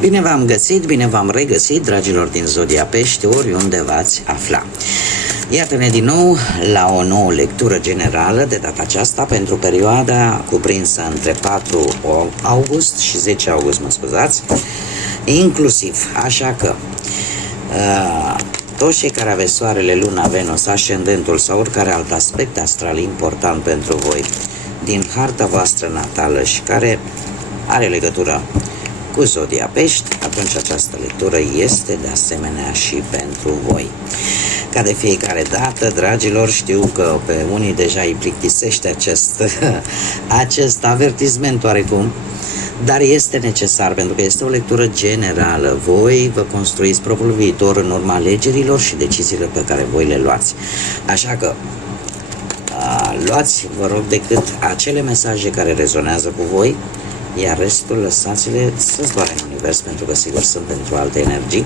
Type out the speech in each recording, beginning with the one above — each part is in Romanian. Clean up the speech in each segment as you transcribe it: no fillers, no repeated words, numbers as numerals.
Bine v-am găsit, bine v-am regăsit, dragilor din Zodia Pești, oriunde v-ați afla. Iată-ne din nou la o nouă lectură generală, de data aceasta pentru perioada cuprinsă între 4 august și 10 august, mă scuzați, inclusiv, așa că toți cei care aveți soarele, luna, Venus, ascendentul sau oricare alt aspect astral important pentru voi din harta voastră natală și care are legătură cu Zodia Pești, atunci această lectură este de asemenea și pentru voi. Ca de fiecare dată, dragilor, știu că pe unii deja îi plictisește acest avertisment oarecum, dar este necesar pentru că este o lectură generală. Voi vă construiți propriul viitor în urma alegerilor și deciziile pe care voi le luați. Așa că luați, vă rog, decât acele mesaje care rezonează cu voi, iar restul lăsați-le să zboare în univers, pentru că sigur sunt pentru alte energii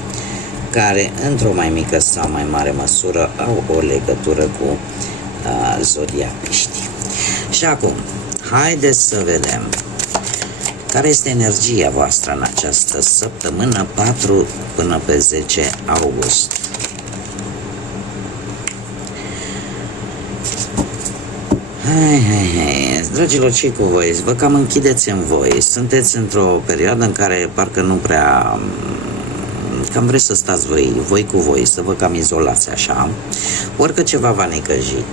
care într-o mai mică sau mai mare măsură au o legătură cu Zodia Pești. Și acum, haideți să vedem care este energia voastră în această săptămână 4 până pe 10 august. Hai, dragilor, ce cu voi? Vă cam închideți în voi. Sunteți într-o perioadă în care parcă nu prea... cam vreți să stați voi cu voi, să vă cam izolați așa. Orică ceva v-a necăjit.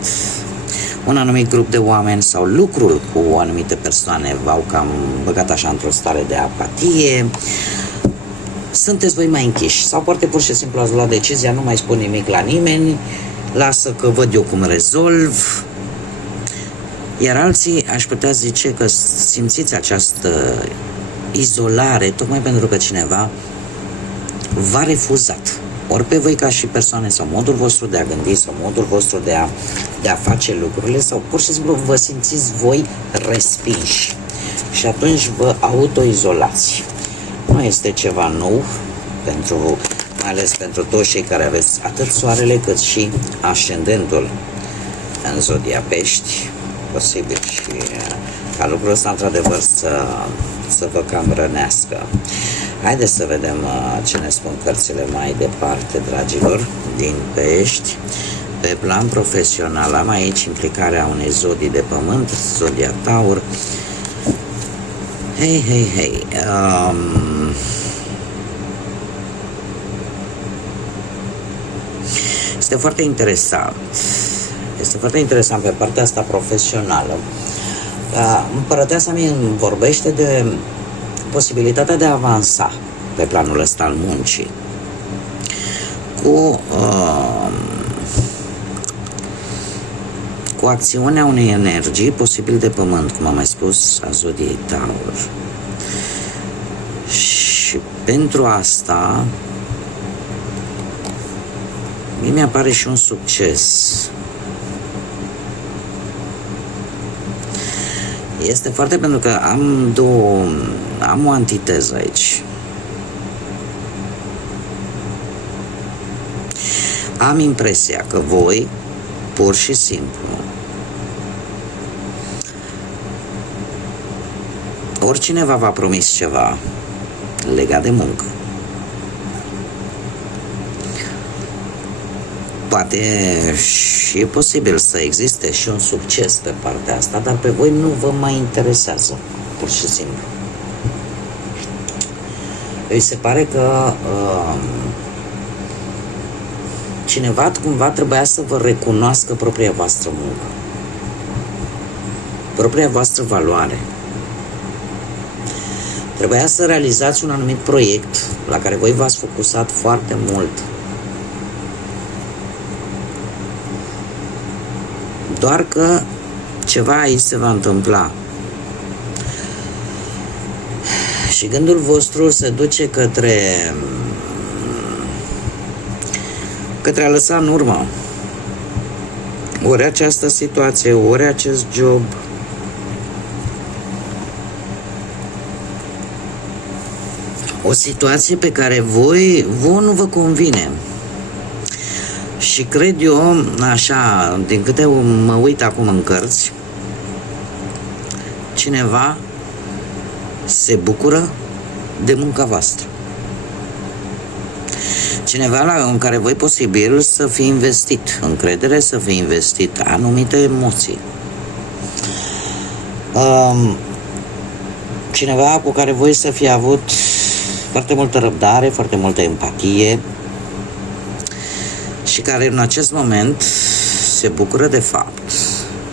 Un anumit grup de oameni sau lucrul cu anumite persoane v-au cam băgat așa într-o stare de apatie. Sunteți voi mai închiși sau poate pur și simplu ați luat decizia, nu mai spun nimic la nimeni, lasă că văd eu cum rezolv. Iar alții aș putea zice că simțiți această izolare tocmai pentru că cineva v-a refuzat. Ori pe voi ca și persoane sau modul vostru de a gândi sau modul vostru de a face lucrurile sau pur și simplu vă simțiți voi respinși. Și atunci vă autoizolați. Nu este ceva nou pentru, mai ales pentru toți cei care aveți atât soarele cât și ascendentul în Zodia Pești. Posibil și ca lucrul ăsta într-adevăr să vă cam rănească. Haideți să vedem ce ne spun cărțile mai departe, dragilor, din Pești. Pe plan profesional am aici implicarea unei zodii de pământ, Zodia Taur. Hei. Este foarte interesant. Este foarte interesant pe partea asta profesională. Împărăteasa mie îmi vorbește de posibilitatea de a avansa pe planul ăsta al muncii cu acțiunea unei energii, posibil de pământ, cum am mai spus, a Zodiei Taur. Și pentru asta mie mi-apare și un succes. Este foarte pentru că am o antiteză aici. Am impresia că voi, pur și simplu, oricineva v-a promis ceva legat de muncă, poate și e posibil să existe și un succes pe partea asta, dar pe voi nu vă mai interesează, pur și simplu. Îi se pare că cineva cumva trebuia să vă recunoască propria voastră muncă, propria voastră valoare. Trebuia să realizați un anumit proiect la care voi v-ați focusat foarte mult. Doar că ceva aici se va întâmpla. Și gândul vostru se duce către a lăsa în urmă ori această situație, ori acest job. O situație pe care voi nu vă convine. Și cred eu, așa, din câte mă uit acum în cărți, cineva se bucură de munca voastră. Cineva în care voi posibil să fie investit încredere, să fie investit anumite emoții. Cineva cu care voi să fie avut foarte multă răbdare, foarte multă empatie și care în acest moment se bucură de fapt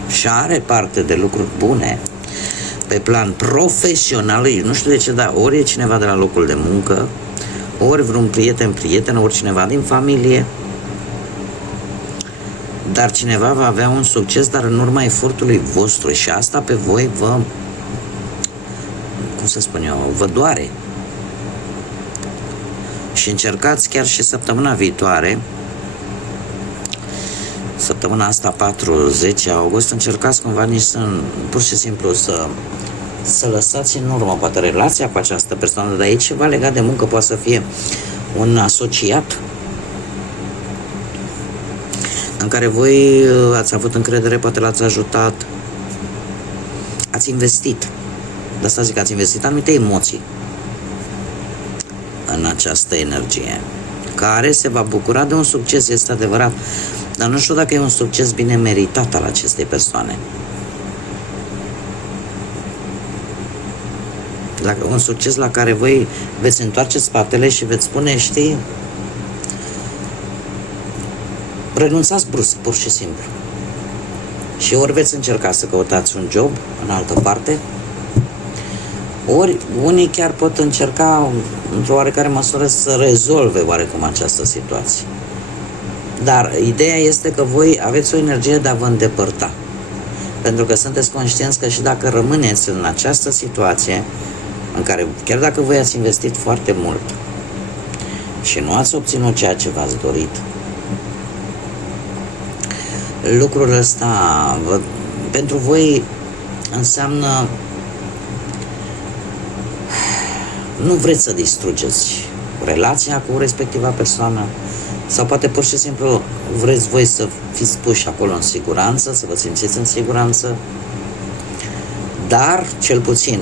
și are parte de lucruri bune pe plan profesional. Eu nu știu de ce, dar ori e cineva de la locul de muncă, ori vreun prieten, ori cineva din familie, dar cineva va avea un succes, dar în urma efortului vostru și asta pe voi vă, cum să spun eu, vă doare. Și încercați chiar și săptămâna viitoare, săptămâna asta 4-10 august, încercați cumva nici pur și simplu să lăsați în urmă poate relația cu această persoană, dar e ceva legat de muncă, poate să fie un asociat în care voi ați avut încredere, poate l-ați ajutat, ați investit. De asta zic că ați investit anumite emoții în această energie, care se va bucura de un succes, este adevărat, dar nu știu dacă e un succes bine meritat al acestei persoane. Un succes la care voi veți întoarce spatele și veți spune, știi, renunțați brusc, pur și simplu. Și ori veți încerca să căutați un job în altă parte, ori unii chiar pot încerca într-o oarecare măsură să rezolve oarecum această situație. Dar ideea este că voi aveți o energie de a vă îndepărta. Pentru că sunteți conștienți că și dacă rămâneți în această situație în care, chiar dacă voi ați investit foarte mult și nu ați obținut ceea ce v-ați dorit, lucrul ăsta pentru voi înseamnă nu vreți să distrugeți relația cu respectiva persoană sau poate pur și simplu vreți voi să fiți puși acolo în siguranță, să vă simțiți în siguranță, dar cel puțin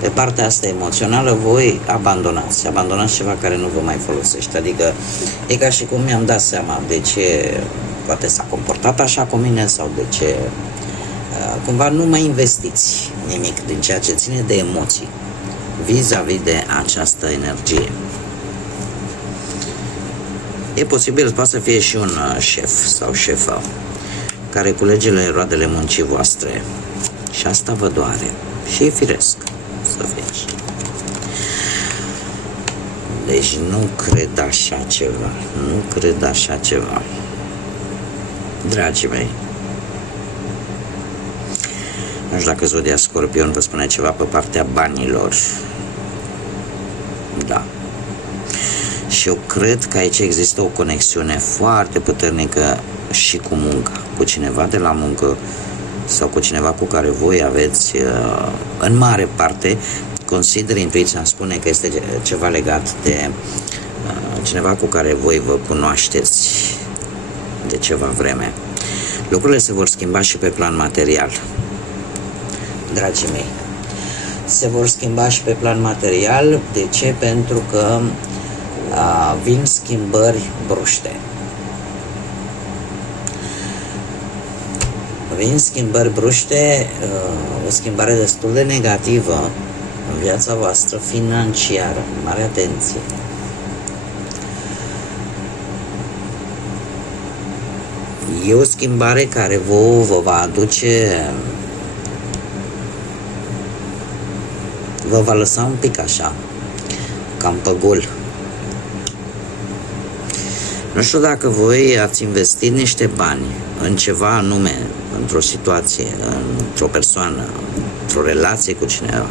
pe partea asta emoțională voi abandonați ceva care nu vă mai folosește. Adică e ca și cum mi-am dat seama de ce poate s-a comportat așa cu mine sau de ce cumva nu mai investiți nimic din ceea ce ține de emoții vis-a-vis de această energie. E posibil, poate să fie și un șef sau șefă care culege roadele muncii voastre și asta vă doare și e firesc să fie așa. Deci nu cred așa ceva, nu cred așa ceva. Dragii mei, nu știu dacă Zodia Scorpion vă spune ceva pe partea banilor. Da. Și eu cred că aici există o conexiune foarte puternică și cu munca, cu cineva de la muncă sau cu cineva cu care voi aveți, în mare parte, consider, intuiția îmi spune că este ceva legat de cineva cu care voi vă cunoașteți de ceva vreme. Lucrurile se vor schimba și pe plan material, dragii mei. Se vor schimba și pe plan material. De ce? Pentru că vin schimbări bruște. Vin schimbări bruște, o schimbare destul de negativă în viața voastră financiară. Mare atenție! E o schimbare care vă va aduce, vă va lăsa un pic așa, cam pe gol. Nu știu dacă voi ați investit niște bani în ceva anume, într-o situație, într-o persoană, într-o relație cu cineva,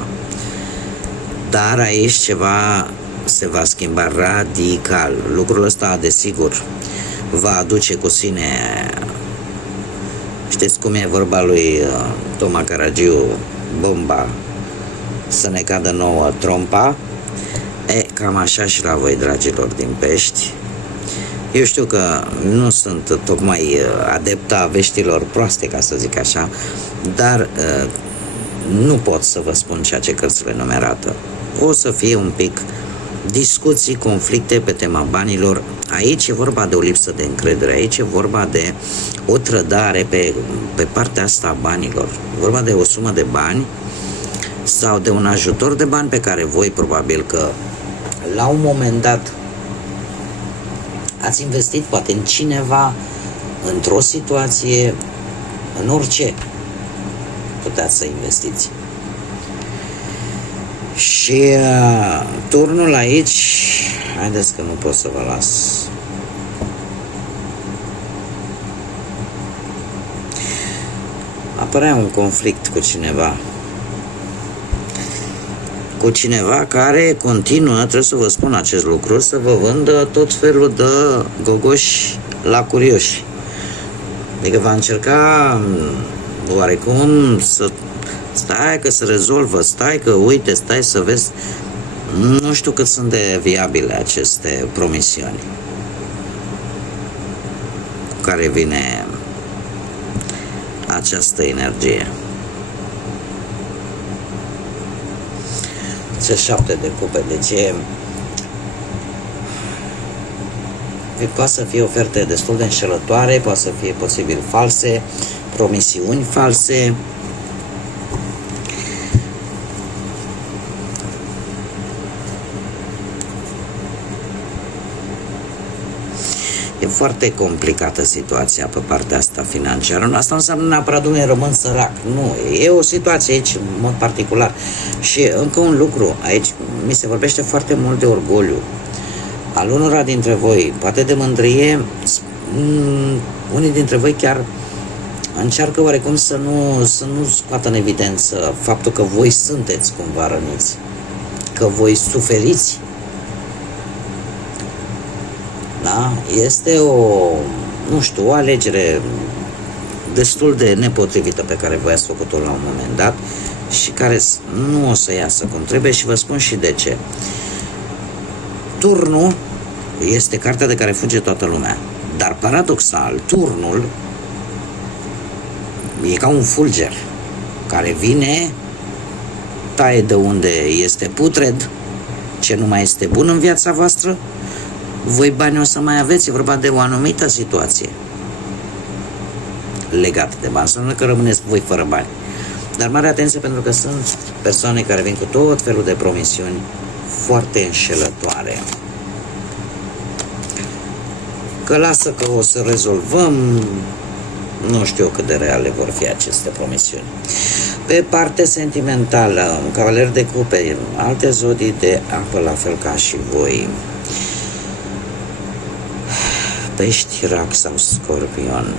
dar aici ceva se va schimba radical. Lucrul ăsta, desigur, va aduce cu sine, știți cum e vorba lui Toma Caragiu, bomba să ne cadă nouă trompa. Cam așa și la voi, dragilor din Pești. Eu știu că nu sunt tocmai adepta veștilor proaste, ca să zic așa, dar nu pot să vă spun ceea ce cărțile nu mi arată. O să fie un pic discuții, conflicte pe tema banilor. Aici e vorba de o lipsă de încredere, aici e vorba de o trădare pe partea asta a banilor. E vorba de o sumă de bani sau de un ajutor de bani pe care voi probabil că la un moment dat ați investit poate în cineva, într-o situație, în orice puteți să investiți. Și turnul aici, haideți că nu pot să vă las. Apărea un conflict cu cineva. Cu cineva care continuă, trebuie să vă spun acest lucru, să vă vândă tot felul de gogoși la curioși. Adică va încerca oarecum să stai că se rezolvă, stai că uite, stai să vezi. Nu știu cât sunt de viabile aceste promisiuni cu care vine această energie. Ce 7 de cupe, deci poate să fie oferte destul de înșelătoare, poate să fie posibil false, promisiuni false. E foarte complicată situația pe partea asta financiară. Asta nu înseamnă neapărat, domnule, rămân sărac. Nu, e o situație aici, în mod particular. Și încă un lucru, aici mi se vorbește foarte mult de orgoliu. Al unora dintre voi, poate de mândrie, unii dintre voi chiar încearcă oarecum să nu scoată în evidență faptul că voi sunteți cumva răniți, că voi suferiți. Da? Este o alegere destul de nepotrivită pe care voi ați făcut-o la un moment dat și care nu o să iasă cum trebuie și vă spun și de ce. Turnul este cartea de care fuge toată lumea, dar paradoxal, turnul e ca un fulger care vine, taie de unde este putred, ce nu mai este bun în viața voastră. Voi bani o să mai aveți, e vorba de o anumită situație legată de bani, înseamnă că rămâneți voi fără bani. Dar mare atenție, pentru că sunt persoane care vin cu tot felul de promisiuni foarte înșelătoare. Că lasă că o să rezolvăm, nu știu cât de reale vor fi aceste promisiuni. Pe parte sentimentală, un cavaler de cupe, alte zodii de apă, la fel ca și voi. Pești, rac sau scorpion.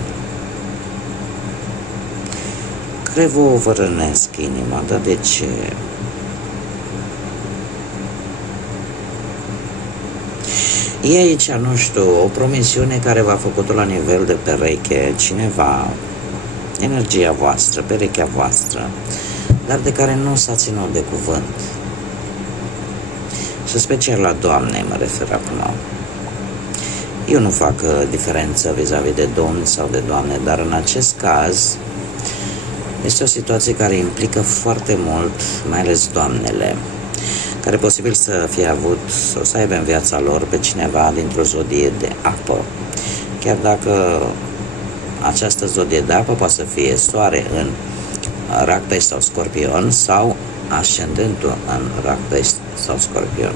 Care vă rănesc inima, dar de ce? E aici, nu știu, o promisiune care v-a făcut-o la nivel de pereche, cineva, energia voastră, perechea voastră, dar de care nu s-a ținut de cuvânt. Și special la Doamne mă refer acum. Eu nu fac diferență vis-a-vis de domn sau de doamne, dar în acest caz este o situație care implică foarte mult, mai ales doamnele, care e posibil să fie avut sau să aibă în viața lor pe cineva dintr-o zodie de apă. Chiar dacă această zodie de apă poate să fie soare în rac, pești sau scorpion sau ascendentul în rac, pești sau scorpion.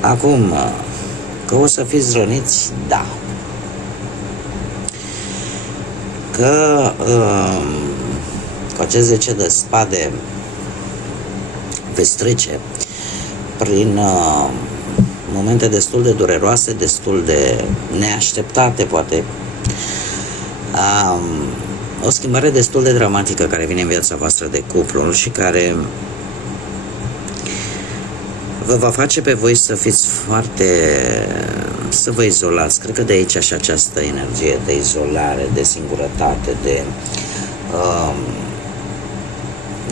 Acum, că o să fiți răniți, da. Că cu acest 10 de spade veți trece prin momente destul de dureroase, destul de neașteptate, poate. O schimbare destul de dramatică care vine în viața voastră de cuplu și care vă va face pe voi să fiți să vă izolați. Cred că de aici așa această energie de izolare, de singurătate, de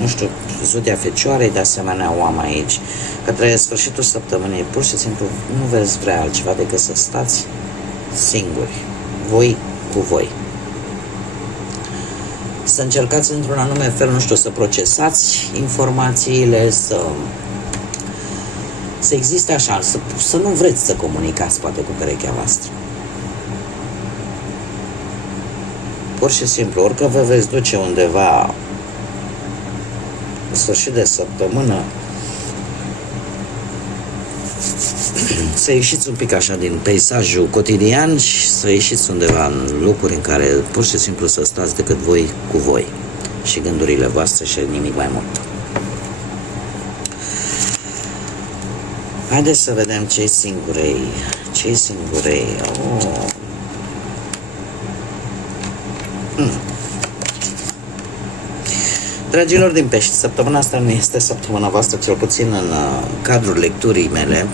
nu știu, zodia Fecioarei de asemenea o am aici. Către sfârșitul săptămânii pur și simplu nu veți vrea altceva decât să stați singuri, voi cu voi. Să încercați într-un anume fel, nu știu, să procesați informațiile, să să existe așa, să nu vreți să comunicați poate cu perechea voastră. Pur și simplu, orică vă veți duce undeva în sfârșit de săptămână, să ieșiți un pic așa din peisajul cotidian și să ieșiți undeva în locuri în care pur și simplu să stați decât voi cu voi și gândurile voastre și nimic mai mult. Haideți să vedem cei singurei. Cei singurei. Dragilor din Pești, săptămâna asta nu este săptămâna voastră, cel puțin în cadrul lecturii mele.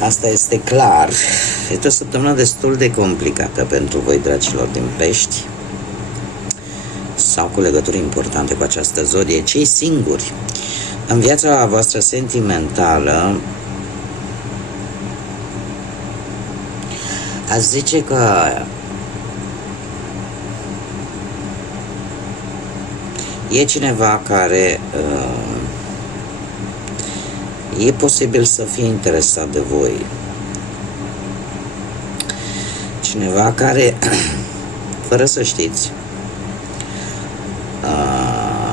Asta este clar. Este o săptămână destul de complicată pentru voi, dragilor din Pești, sau cu legături importante cu această zodie. Cei singuri în viața voastră sentimentală, aș zice că e cineva care e posibil să fie interesat de voi. Cineva care, fără să știți,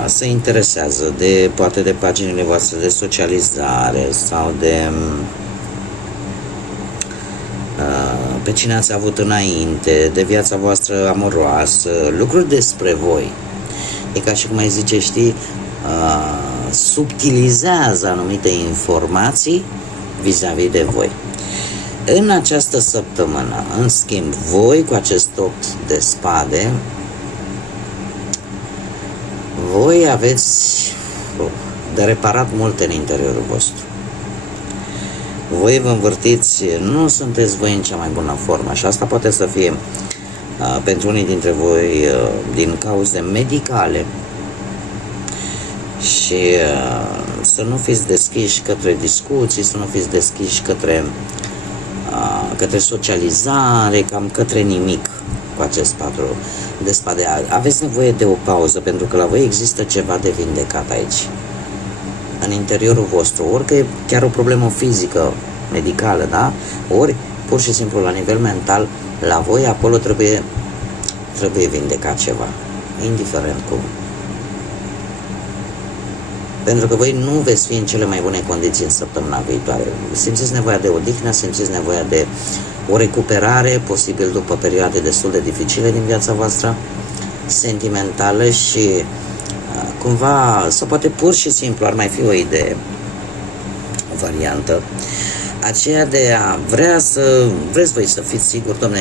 se interesează de, poate de paginile voastre de socializare sau de pe cine ați avut înainte, de viața voastră amoroasă, lucruri despre voi. E ca și cum ai zice, știi, subtilizează anumite informații vis-a-vis de voi. În această săptămână, în schimb, voi cu acest 8 de spade, voi aveți de reparat multe în interiorul vostru. Voi vă învârtiți, nu sunteți voi în cea mai bună formă și asta poate să fie pentru unii dintre voi din cauze medicale și să nu fiți deschiși către discuții, să nu fiți deschiși către socializare, cam către nimic cu acest 4 de spade. Aveți nevoie de o pauză, pentru că la voi există ceva de vindecat aici, în interiorul vostru, ori că e chiar o problemă fizică, medicală, da? Ori pur și simplu la nivel mental, la voi acolo trebuie vindecat ceva, indiferent cum. Pentru că voi nu veți fi în cele mai bune condiții în săptămâna viitoare. Simțiți nevoia de odihnă, simțiți nevoia de o recuperare, posibil după perioade destul de dificile din viața voastră sentimentală și cumva, sau poate pur și simplu ar mai fi o idee, o variantă, aceea de a vrea să vreți voi să fiți siguri, domne,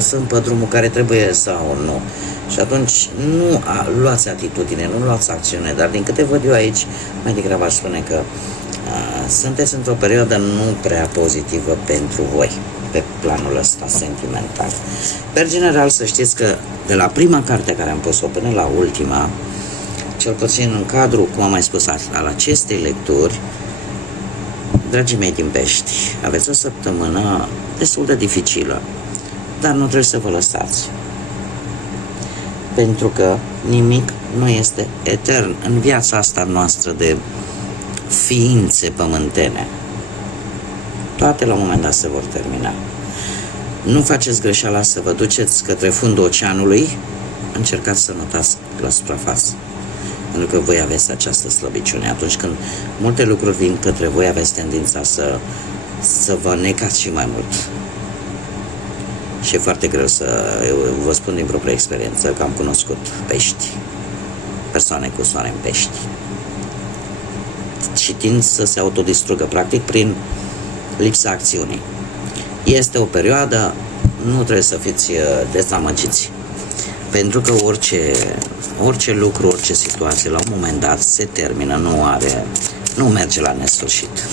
sunt pe drumul care trebuie sau nu. Și atunci nu luați atitudine, nu luați acțiune, dar din câte văd eu aici, mai degrabă aș spune că sunteți într-o perioadă nu prea pozitivă pentru voi, pe planul ăsta sentimental. Per general, să știți că de la prima carte care am pus-o până la ultima, cel puțin în cadrul, cum am mai spus, al acestei lecturi, dragii mei din Pești, aveți o săptămână destul de dificilă, dar nu trebuie să vă lăsați. Pentru că nimic nu este etern în viața asta noastră de ființe pământene. Toate la un moment dat se vor termina. Nu faceți greșeala să vă duceți către fundul oceanului, încercați să notați la suprafață. Pentru că voi aveți această slăbiciune. Atunci când multe lucruri vin către voi, aveți tendința să vă necați și mai mult. Și e foarte greu eu vă spun din propria experiență că am cunoscut pești, persoane cu soare în Pești, și tind să se autodistrugă, practic, prin lipsa acțiunii. Este o perioadă, nu trebuie să fiți dezamăgiți, pentru că orice lucru, orice situație, la un moment dat se termină, nu merge la nesfârșit.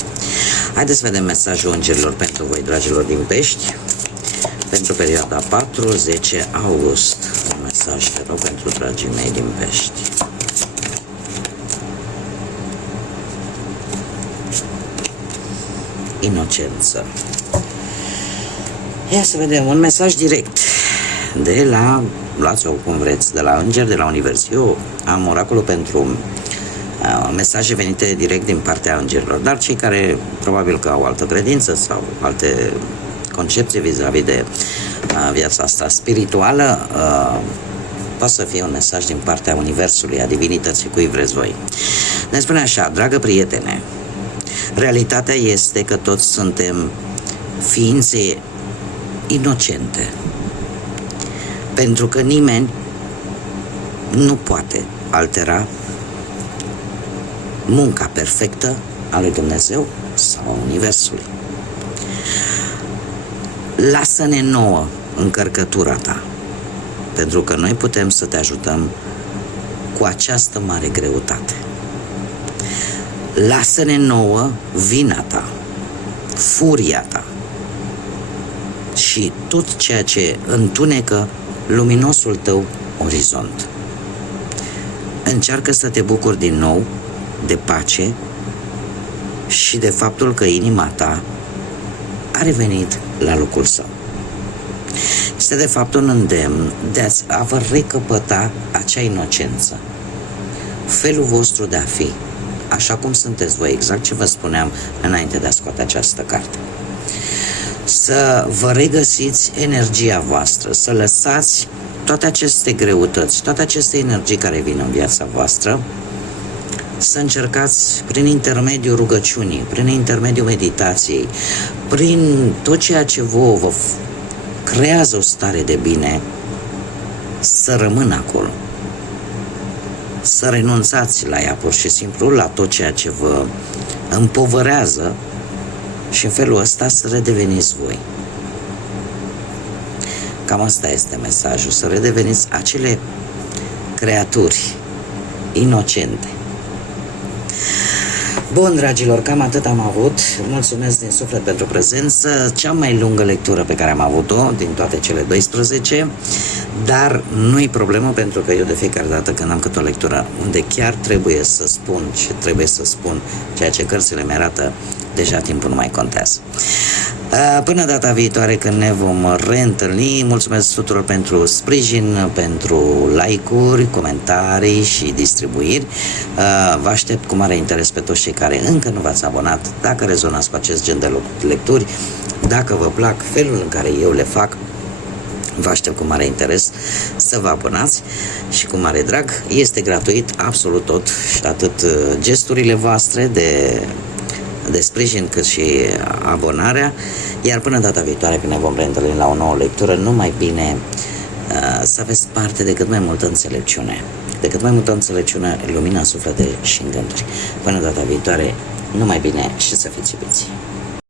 Haideți să vedem mesajul îngerilor pentru voi, dragilor din Pești, pentru perioada 4-10 august. Un mesaj, te rog, pentru dragii mei din Pești. Inocență. Ia să vedem, un mesaj direct de luați-o cum vreți, de la îngeri, de la univers. Eu am oracolul pentru mesaje venite direct din partea îngerilor, dar cei care probabil că au altă credință sau alte concepții vis-a-vis de viața asta spirituală, poate să fie un mesaj din partea Universului, a divinității, cui vreți voi. Ne spune așa: dragă prietene, realitatea este că toți suntem ființe inocente, pentru că nimeni nu poate altera munca perfectă a lui Dumnezeu sau a Universului. Lasă-ne nouă încărcătura ta, pentru că noi putem să te ajutăm cu această mare greutate. Lasă-ne nouă vina ta, furia ta și tot ceea ce întunecă luminosul tău orizont. Încearcă să te bucuri din nou de pace și de faptul că inima ta a revenit la locul său. Este de fapt un îndemn de a vă recăpăta acea inocență, felul vostru de a fi, așa cum sunteți voi, exact ce vă spuneam înainte de a scoate această carte. Să vă regăsiți energia voastră, să lăsați toate aceste greutăți, toate aceste energii care vin în viața voastră, să încercați prin intermediul rugăciunii, prin intermediul meditației, prin tot ceea ce vă creează o stare de bine, să rămână acolo. Să renunțați la ea pur și simplu, la tot ceea ce vă împovărează și în felul ăsta să redeveniți voi. Cam asta este mesajul, să redeveniți acele creaturi inocente. Bun, dragilor, cam atât am avut. Mulțumesc din suflet pentru prezență. Cea mai lungă lectură pe care am avut-o din toate cele 12, dar nu-i problemă, pentru că eu de fiecare dată când am câte o lectură unde chiar trebuie să spun ce trebuie să spun, ceea ce cărțile mi arată, deja timpul nu mai contează. Până data viitoare când ne vom reîntâlni, mulțumesc tuturor pentru sprijin, pentru like-uri, comentarii și distribuiri. Vă aștept cu mare interes pe toți cei care încă nu v-ați abonat, dacă rezonați cu acest gen de lecturi, dacă vă plac felul în care eu le fac, vă aștept cu mare interes să vă abonați și cu mare drag. Este gratuit absolut tot, atât gesturile voastre de sprijin cât și abonarea, iar până data viitoare când ne vom reîntâlni la o nouă lectură, numai bine să aveți parte de cât mai multă înțelepciune, lumină în suflete și în gânduri. Până data viitoare, numai bine și să fiți iubiți!